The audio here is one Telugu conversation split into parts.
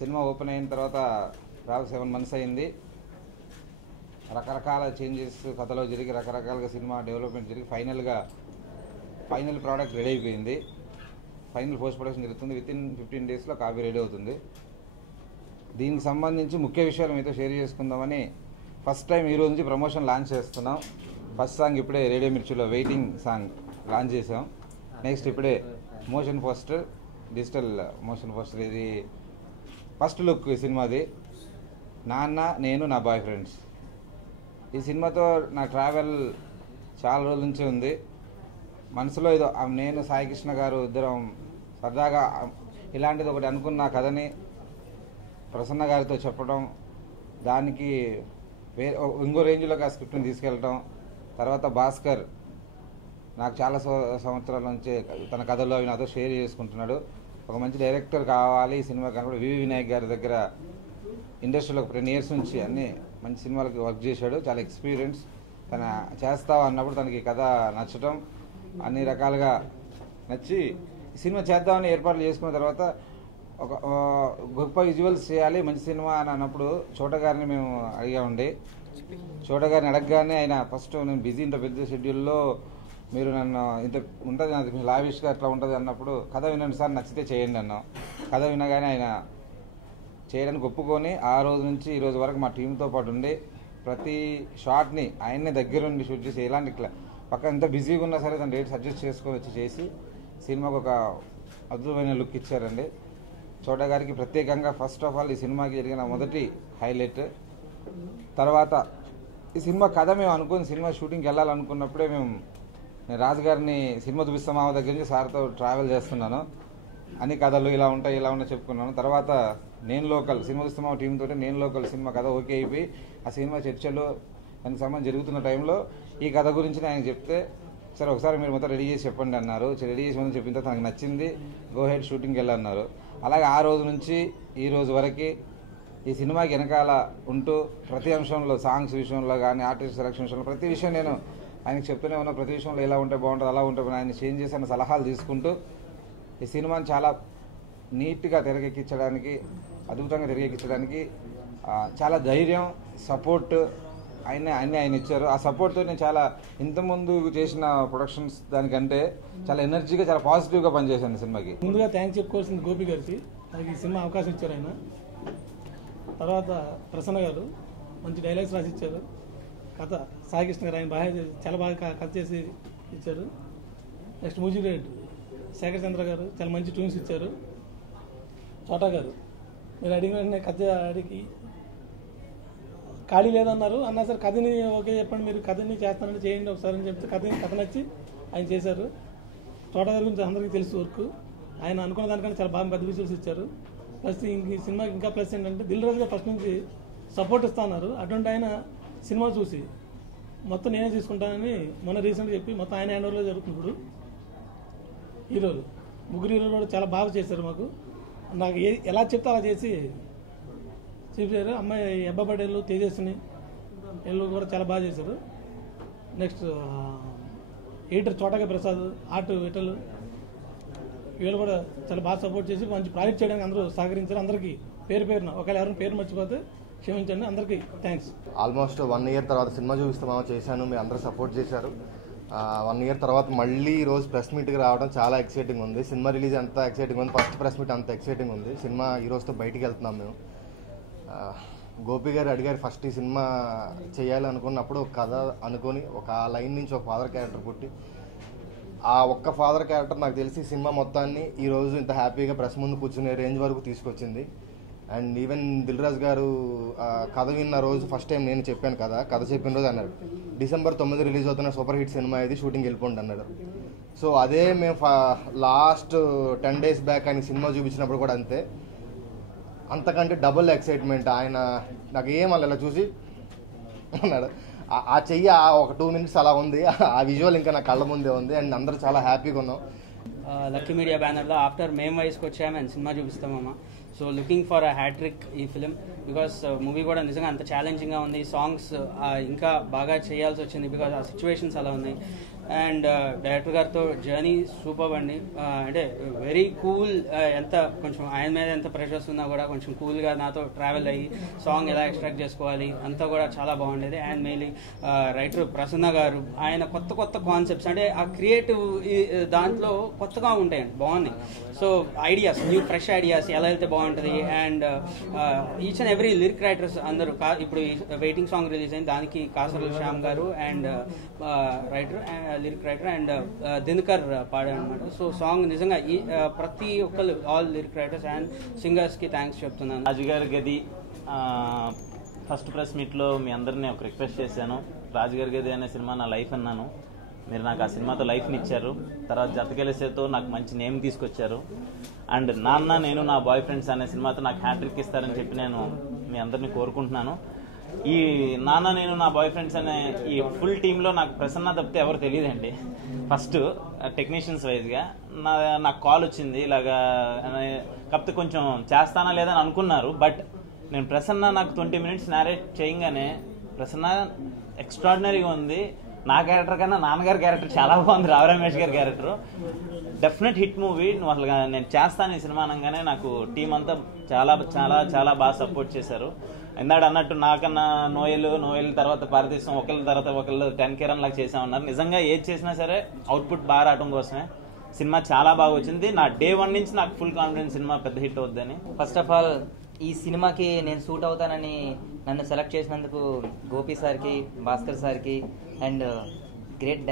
సినిమా ఓపెన్ అయిన తర్వాత దాదాపు 7 months అయింది. రకరకాల చేంజెస్ కథలో జరిగి రకరకాలుగా సినిమా డెవలప్మెంట్ జరిగి ఫైనల్ ప్రోడక్ట్ రెడీ అయిపోయింది. ఫైనల్ పోస్ట్ ప్రొడక్షన్ జరుగుతుంది. వితిన్ 15 daysలో కాపీ రెడీ అవుతుంది. దీనికి సంబంధించి ముఖ్య విషయాలు మీతో షేర్ చేసుకుందామని ఫస్ట్ టైం ఈరోజు నుంచి ప్రమోషన్ లాంచ్ చేస్తున్నాం. ఫస్ట్ సాంగ్ ఇప్పుడే రేడియో మిర్చిలో వెయిటింగ్ సాంగ్ లాంచ్ చేసాం. నెక్స్ట్ ఇప్పుడే motion poster, digital motion poster, ఇది ఫస్ట్ లుక్ ఈ సినిమాది. నాన్న నేను నా బాయ్ ఫ్రెండ్స్. ఈ సినిమాతో నా ట్రావెల్ చాలా రోజుల నుంచి ఉంది. మనసులో ఏదో నేను సాయికృష్ణ గారు ఇద్దరం సరదాగా ఇలాంటిది ఒకటి అనుకున్న కథని ప్రసన్న గారితో చెప్పడం, దానికి ఇంకో రేంజ్లోకి ఆ స్క్రిప్ట్ని తీసుకెళ్ళటం, తర్వాత భాస్కర్ నాకు చాలా సంవత్సరాల నుంచి తన కథలో అవి నాతో షేర్ చేసుకుంటున్నాడు. ఒక మంచి డైరెక్టర్ కావాలి ఈ సినిమా కనుక వివి వినాయక్ గారి దగ్గర ఇండస్ట్రీలో 10 years నుంచి అన్ని మంచి సినిమాలకి వర్క్ చేశాడు. చాలా ఎక్స్పీరియన్స్. తన చేస్తావా అన్నప్పుడు తనకి కథ నచ్చటం, అన్ని రకాలుగా నచ్చి ఈ సినిమా చేద్దామని ఏర్పాట్లు చేసుకున్న తర్వాత ఒక గొప్ప విజువల్స్ చేయాలి మంచి సినిమా అని అన్నప్పుడు చోట గారిని మేము అడిగామండి. చోట గారిని అడగగానే ఆయన ఫస్ట్ నేను బిజీ ఇంత పెద్ద షెడ్యూల్లో మీరు నన్ను ఇంత ఉంటుంది నాకు లావిష్గా అట్లా ఉంటుంది అన్నప్పుడు కథ వినండి సార్ నచ్చితే చేయండి అన్నాం. కథ వినగానే ఆయన చేయడానికి ఒప్పుకొని ఆ రోజు నుంచి ఈ రోజు వరకు మా టీంతో పాటు ఉండి ప్రతి షాట్ని ఆయన్నే దగ్గరుండి షూట్ చేసి ఎలాంటి ఇట్లా పక్కన ఎంత బిజీగా ఉన్నా సరే తను డేట్ సజెస్ట్ చేసుకొని వచ్చి చేసి సినిమాకు ఒక అద్భుతమైన లుక్ ఇచ్చారండి. చోట గారికి ప్రత్యేకంగా ఫస్ట్ ఆఫ్ ఆల్ ఈ సినిమాకి జరిగిన మొదటి హైలైట్. తర్వాత ఈ సినిమా కథ మేము అనుకుని సినిమా షూటింగ్కి వెళ్ళాలనుకున్నప్పుడే నేను రాజుగారిని సినిమా చూపిస్తామా దగ్గర నుంచి సార్తో ట్రావెల్ చేస్తున్నాను. అన్ని కథలు ఇలా ఉంటాయి చెప్పుకున్నాను. తర్వాత నేను లోకల్ సినిమా చూస్తామా టీంతో నేను లోకల్ సినిమా కథ ఓకే అయిపోయి ఆ సినిమా చర్చలు దానికి సంబంధించి జరుగుతున్న టైంలో ఈ కథ గురించి ఆయన చెప్తే సరే ఒకసారి మీరు మొత్తం రెడీ చేసి చెప్పండి అన్నారు. రెడీ చేసి ముందు చెప్పిన తర్వాత నాకు నచ్చింది, గో హెడ్ షూటింగ్కి వెళ్ళన్నారు. అలాగే ఆ రోజు నుంచి ఈ రోజు వరకు ఈ సినిమాకి వెనకాల ఉంటూ ప్రతి అంశంలో సాంగ్స్ విషయంలో కానీ ఆర్టిస్ట్ సెలక్షన్ విషయంలో ప్రతి విషయం నేను ఆయనకు చెప్తూనే ఉన్నా. ప్రతి విషయంలో ఎలా ఉంటే బాగుంటుంది అలా ఉంటే ఆయన చేంజ్ చేసి అన్న సలహాలు తీసుకుంటూ ఈ సినిమాని చాలా నీట్గా తెరకెక్కించడానికి అద్భుతంగా తెరకెక్కించడానికి చాలా ధైర్యం సపోర్ట్ ఆయన ఇచ్చారు. ఆ సపోర్ట్తో నేను చాలా ఇంతకుముందు చేసిన ప్రొడక్షన్స్ దానికంటే చాలా ఎనర్జీగా చాలా పాజిటివ్గా పనిచేశాను సినిమాకి. ముందుగా థ్యాంక్స్ చెప్పుకోవాల్సింది గోపి గారికి, నాకు ఈ సినిమా అవకాశం ఇచ్చారు ఆయన. తర్వాత ప్రసన్న గారు మంచి డైలాగ్స్ రాసి ఇచ్చారు. కథ సాయికృష్ణ గారు ఆయన చాలా బాగా కథ చేసి ఇచ్చారు. నెక్స్ట్ మ్యూజిక్ డైరెక్టర్ శేఖర్ చంద్ర గారు చాలా మంచి ట్యూన్స్ ఇచ్చారు. చోటా గారు మీరు అడిగిన వెంటనే కథ అడిగి ఖాళీ లేదన్నారు అన్నా సరే కథని ఓకే చెప్పండి మీరు కథని చేస్తానంటే చేయండి ఒకసారి అని చెప్తే కథ నచ్చి ఆయన చేశారు. చోటా గారి గురించి అందరికీ తెలుసు వర్క్. ఆయన అనుకున్న దానికంటే చాలా బాగా పెద్ద విజువల్స్ ఇచ్చారు. ప్లస్ ఈ సినిమాకి ఇంకా ప్లస్ ఏంటంటే దిల్ రాజు గారు ఫస్ట్ నుంచి సపోర్ట్ ఇస్తున్నారు. అటువంటి ఆయన సినిమా చూసి మొత్తం నేనే తీసుకుంటానని మొన్న రీసెంట్గా చెప్పి మొత్తం ఆయన హ్యాండ్ ఓవర్లో జరుగుతుంది. ఇప్పుడు హీరోలు ముగ్గురు హీరోలు కూడా చాలా బాగా చేశారు. మాకు నాకు ఎలా చెప్తే అలా చేసి చూపించారు. అమ్మాయి ఎబ్బబడేళ్ళు తేజస్విని వీళ్ళు కూడా చాలా బాగా చేశారు. నెక్స్ట్ ఎడిటర్ చోటగా ప్రసాద్, ఆర్ట్ విఠల్ వీళ్ళు కూడా చాలా బాగా సపోర్ట్ చేసి మంచి ప్రాజెక్ట్ చేయడానికి అందరూ సహకరించారు. అందరికీ పేరున ఒకవేళ ఎవరైనా పేరు మర్చిపోతే క్షమించండి. అందరికీ థ్యాంక్స్. ఆల్మోస్ట్ 1 year తర్వాత సినిమా చూపిస్తామో చేశాను, మీరు అందరూ సపోర్ట్ చేశారు. 1 year తర్వాత మళ్ళీ ఈరోజు ప్రెస్ మీట్కి రావడం చాలా ఎక్సైటింగ్ ఉంది. సినిమా రిలీజ్ అంత ఎక్సైటింగ్ ఉంది, ఫస్ట్ ప్రెస్ మీట్ అంత ఎక్సైటింగ్ ఉంది. సినిమా ఈ రోజుతో బయటికి వెళ్తున్నాం మేము. గోపి గారు అడిగారు ఫస్ట్ ఈ సినిమా చేయాలనుకున్నప్పుడు ఒక కథ అనుకొని ఒక లైన్ నుంచి ఒక ఫాదర్ క్యారెక్టర్ పుట్టి ఆ ఒక్క ఫాదర్ క్యారెక్టర్ నాకు తెలిసి సినిమా మొత్తాన్ని ఈరోజు ఇంత హ్యాపీగా ప్రెస్ ముందు కూర్చునే రేంజ్ వరకు తీసుకొచ్చింది. అండ్ ఈవెన్ దిల్ రాజు గారు కథ విన్న రోజు ఫస్ట్ టైం నేను చెప్పాను కథ చెప్పిన రోజు అన్నారు December 9 రిలీజ్ అవుతున్న సూపర్ హిట్ సినిమా ఇది, షూటింగ్ వెళ్ళిపోండి అన్నారు. సో అదే మేము లాస్ట్ 10 days బ్యాక్ ఆయన సినిమా చూపించినప్పుడు కూడా అంతే, అంతకంటే డబుల్ ఎక్సైట్మెంట్. ఆయన నాకు ఏమన్నా చూసి అన్నాడు ఆ చెయ్యి ఒక 2 minutes అలా ఉంది, ఆ విజువల్ ఇంకా నా కళ్ళ ముందే ఉంది. అండ్ అందరూ చాలా హ్యాపీగా ఉన్నాం. లక్కీ మీడియా బ్యానర్లో ఆఫ్టర్ మేము వయసుకు వచ్చాము అండ్ సినిమా చూపిస్తామమ్మా. So looking for a hat-trick ఈ ఫిలిం బికాస్ మూవీ కూడా నిజంగా అంత ఛాలెంజింగ్గా ఉంది. సాంగ్స్ ఇంకా బాగా చేయాల్సి వచ్చింది బికాస్ ఆ సిచ్యువేషన్స్ అలా ఉన్నాయి. అండ్ డైరెక్టర్ గారితో జర్నీ సూపర్ అండి. అంటే వెరీ కూల్. ఎంత కొంచెం ఆయన మీద ఎంత ప్రెషర్స్ ఉన్నా కూడా కొంచెం కూల్గా నాతో ట్రావెల్ అయ్యి సాంగ్ ఎలా ఎక్స్ట్రాక్ట్ చేసుకోవాలి అంతా కూడా చాలా బాగుండేది. అండ్ మెయిన్లీ రైటర్ ప్రసన్న గారు, ఆయన కొత్త కొత్త కాన్సెప్ట్స్ అంటే ఆ క్రియేటివ్ దాంట్లో కొత్తగా ఉంటాయండి, బాగున్నాయి. So ideas, new fresh ideas ఎలా వెళ్తే బాగుంటుంది. And each and every lyric writers అందరూ ఇప్పుడు వెయిటింగ్ సాంగ్ రిలీజ్ అయింది, దానికి కాసర్ల శ్యామ్ గారు and writer, lyric writer and Dinakar పాడారు అనమాట. సో సాంగ్ నిజంగా ప్రతి ఒక్కరు, ఆల్ లిరిక్ రైటర్స్ అండ్ సింగర్స్కి థ్యాంక్స్ చెప్తున్నాను. రాజుగారి గది ఫస్ట్ ప్రెస్ మీట్లో మీ అందరినీ ఒక రిక్వెస్ట్ చేశాను. రాజుగారి గది అనే సినిమా నా లైఫ్ అన్నాను. మీరు నాకు ఆ సినిమాతో లైఫ్ని ఇచ్చారు. తర్వాత జతకెలిసేతో నాకు మంచి నేమ్ తీసుకొచ్చారు. అండ్ నాన్న నేను నా బాయ్ ఫ్రెండ్స్ అనే సినిమాతో నాకు హ్యాట్రిక్ ఇస్తారని చెప్పి నేను మీ అందరినీ కోరుకుంటున్నాను. ఈ నాన్న నేను నా బాయ్ ఫ్రెండ్స్ అనే ఈ ఫుల్ టీంలో నాకు ప్రసన్న తప్పితే ఎవరు తెలియదండి. ఫస్ట్ టెక్నీషియన్స్ వైజ్గా నాకు కాల్ వచ్చింది ఇలాగా, కాకపోతే కొంచెం చేస్తానా లేదని అనుకున్నారు. బట్ నేను ప్రసన్న నాకు 20 minutes నేరేట్ చేయగానే ప్రసన్న ఎక్స్ట్రాడినరీగా ఉంది. నా క్యారెక్టర్ కన్నా నాన్నగారి క్యారెక్టర్ చాలా బాగుంది, రావు రమేష్ గారి క్యారెక్టర్. Definite hit movie. నువ్వు అసలు నేను చేస్తాను ఈ సినిమా అనగానే నాకు టీం అంతా చాలా చాలా చాలా బాగా సపోర్ట్ చేశారు. ఇందాడు అన్నట్టు నాకన్నా నోయల్ తర్వాత భారతదేశం ఒకళ్ళ తర్వాత ఒకళ్ళు 10 కిరణ్ లాగా చేసామన్నారు. నిజంగా ఏది చేసినా సరే అవుట్పుట్ బాగా రావడం కోసమే. సినిమా చాలా బాగా వచ్చింది. నా డే 1 నుంచి నాకు ఫుల్ కాన్ఫిడెన్స్ సినిమా పెద్ద హిట్ అవుద్దని. ఫస్ట్ ఆఫ్ ఆల్ ఈ సినిమాకి నేను సూట్ అవుతానని నన్ను సెలెక్ట్ చేసినందుకు గోపి సార్కి, భాస్కర్ సార్కి అండ్ గ్రేట్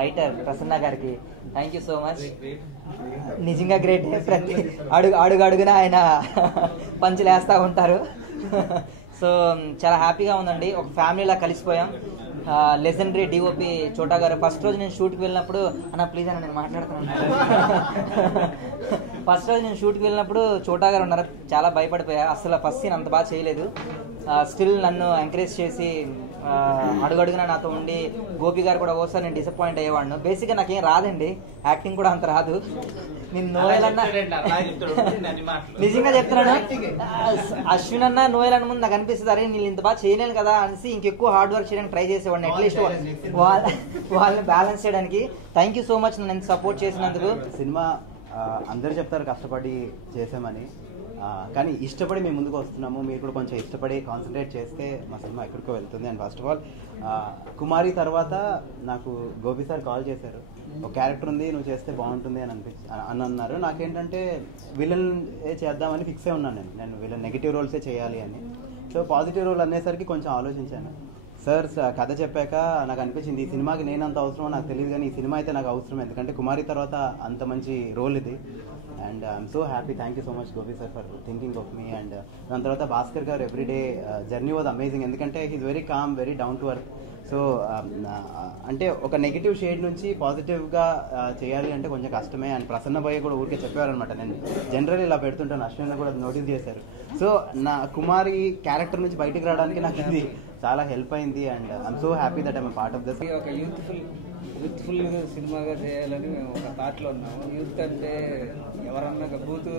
రైటర్ ప్రసన్న గారికి థ్యాంక్ యూ సో మచ్. నిజంగా గ్రేట్. ప్రతి అడుగున ఆయన పంచులు వేస్తూ ఉంటారు. సో చాలా హ్యాపీగా ఉందండి. ఒక ఫ్యామిలీలా కలిసిపోయాం. లెజెండరీ డిఓపి చోటా గారు ఫస్ట్ రోజు నేను షూట్కి వెళ్ళినప్పుడు, అన్న ప్లీజ్ అన్న నేను మాట్లాడుతున్నాను. ఫస్ట్ రోజు నేను షూట్కి వెళ్ళినప్పుడు చోటా గారు ఉన్నారు. చాలా భయపడిపోయా. అసలు ఫస్ట్ సీన్ అంత బాగా చేయలేదు. స్టిల్ నన్ను ఎంకరేజ్ చేసి అడుగడుగునా నాతో ఉండి, గోపి గారు కూడా ఓసారి నేను డిసప్పాయింట్ అయ్యేవాడిను. బేసిక్గా నాకేం రాదండి, యాక్టింగ్ కూడా అంత రాదు. నేను నోయల్ అన్న నిజంగా చెప్తున్నాను, అశ్విన్ అన్న నోయల్ అన్న ముందు నాకు అనిపిస్తుంది, అరే నేను ఇంత బాగా చేయలేను కదా అనేసి ఇంకెక్కువ హార్డ్ వర్క్ చేయడానికి ట్రై చేసేవాడిని, అట్లీస్ట్ వాళ్ళని బ్యాలెన్స్ చేయడానికి. థ్యాంక్ యూ సో మచ్ నన్ను సపోర్ట్ చేసినందుకు. సినిమా అందరూ చెప్తారు కష్టపడి చేసామని, కానీ ఇష్టపడి మేము ముందుకు వస్తున్నాము. మీరు కూడా కొంచెం ఇష్టపడి కాన్సన్ట్రేట్ చేస్తే మా సినిమా ఎక్కడికో వెళ్తుంది. అండ్ ఫస్ట్ ఆఫ్ ఆల్ కుమారి తర్వాత నాకు గోపి సార్ కాల్ చేశారు, ఒక క్యారెక్టర్ ఉంది నువ్వు చేస్తే బాగుంటుంది అని అన్నారు. నాకేంటంటే విలన్ చేద్దామని ఫిక్స్ అయి ఉన్నాను. నేను విలన్ నెగిటివ్ రోల్సే చేయాలి అని. సో పాజిటివ్ రోల్ అనేసరికి కొంచెం ఆలోచించాను. సార్ కథ చెప్పాక నాకు అనిపించింది ఈ సినిమాకి నేను అంత అవసరమో నాకు తెలియదు, కానీ ఈ సినిమా అయితే నాకు అవసరం. ఎందుకంటే కుమారి తర్వాత అంత మంచి రోల్ ఇది. And I'm so happy. Thank you so much Gopi sir for thinking of me. And దాని తర్వాత భాస్కర్ గారు ఎవ్రీడే జర్నీ వాజ్ అమేజింగ్. ఎందుకంటే he's very calm, very down to earth. So అంటే ఒక నెగిటివ్ షేడ్ నుంచి పాజిటివ్గా చేయాలి అంటే కొంచెం కష్టమే. అండ్ ప్రసన్న భయ్య కూడా ఊరికే చెప్పారనమాట, నేను జనరల్ ఇలా పెడుతుంటాను, అశ్విన్ కూడా నోటీస్ చేశారు. సో నా కుమారి క్యారెక్టర్ నుంచి బయటకు రావడానికి నాకు ఇది చాలా హెల్ప్ అయింది. And I'm so happy that I'm part of this. ఒక యూత్ఫుల్ సినిమాగా చేయాలని మేము ఒక థాట్లో ఉన్నాము. యూత్ అంటే ఎవరన్నా ఒక బూత్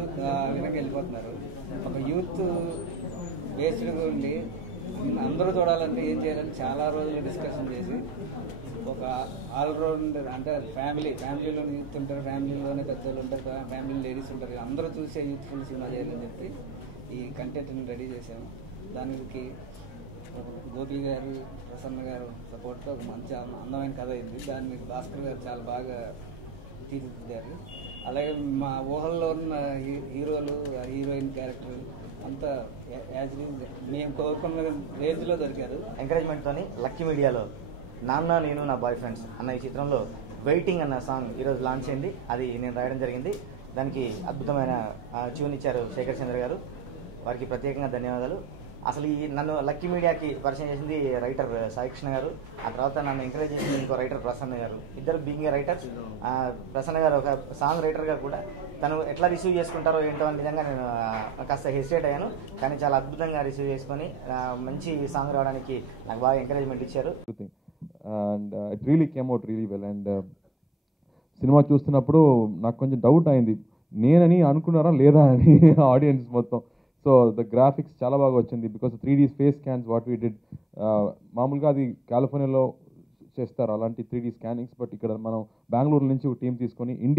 వినక వెళ్ళిపోతున్నారు. ఒక యూత్ బేస్డ్గా ఉండి అందరూ చూడాలంటే ఏం చేయాలని చాలా రోజులు డిస్కషన్ చేసి ఒక ఆల్రౌండర్ అంటే ఫ్యామిలీలోని యూత్ ఉంటారు, ఫ్యామిలీలోనే పెద్దలు ఉంటారు, ఫ్యామిలీ లేడీస్ ఉంటారు, అందరూ చూసే యూత్ఫుల్ సినిమా చేయాలని చెప్పి ఈ కంటెంట్ని రెడీ చేసాము. దానికి గోపి గారు, ప్రసన్న గారు సపోర్ట్తో ఒక మంచి అందమైన కథ అయింది. దాన్ని భాస్కర్ గారు చాలా బాగా తీర్చిదిద్దారు. అలాగే మా ఊహల్లో ఉన్న హీరోలు, హీరోయిన్ క్యారెక్టర్ అంతా యాజ్ మేము కోరుకున్న రేంజ్లో దొరికారు. ఎంకరేజ్మెంట్తో లక్కీ మీడియాలో నాన్న నేను నా బాయ్ ఫ్రెండ్స్ అన్న ఈ చిత్రంలో వెయిటింగ్ అన్న సాంగ్ ఈరోజు లాంచ్ అయింది. అది నేను రాయడం జరిగింది. దానికి అద్భుతమైన ట్యూన్ ఇచ్చారు శేఖర్ చంద్ర గారు, వారికి ప్రత్యేకంగా ధన్యవాదాలు. అసలు ఈ నన్ను లక్కీ మీడియాకి పరిచయం చేసింది రైటర్ సాయి కృష్ణ గారు, ఆ తర్వాత నన్ను ఎంకరేజ్ చేసింది ఇంకో రైటర్ ప్రసన్న గారు. ఇద్దరు బీయింగ్ రైటర్స్. ప్రసన్న గారు ఒక సాంగ్ రైటర్గా కూడా తను ఎట్లా రిసీవ్ చేసుకుంటారో ఏంటో అని నిజంగా నేను కాస్త హెసిటేట్ అయ్యాను, కానీ చాలా అద్భుతంగా రిసీవ్ చేసుకొని మంచి సాంగ్ రావడానికి నాకు బాగా ఎంకరేజ్మెంట్ ఇచ్చారు. And it really came out really well. And cinema చూస్తున్నప్పుడు నాకు కొంచెం డౌట్ అయింది, నేనని అనుకున్నారా లేదా అని ఆడియన్స్ మొత్తం. సో ద గ్రాఫిక్స్ చాలా బాగా వచ్చింది because 3D space scans what we did. మామూలుగా అది కాలిఫోర్నియాలో చేస్తారు అలాంటి 3D స్కానింగ్స్. బట్ ఇక్కడ మనం బెంగళూరు నుంచి ఒక టీం తీసుకొని ఇండియన్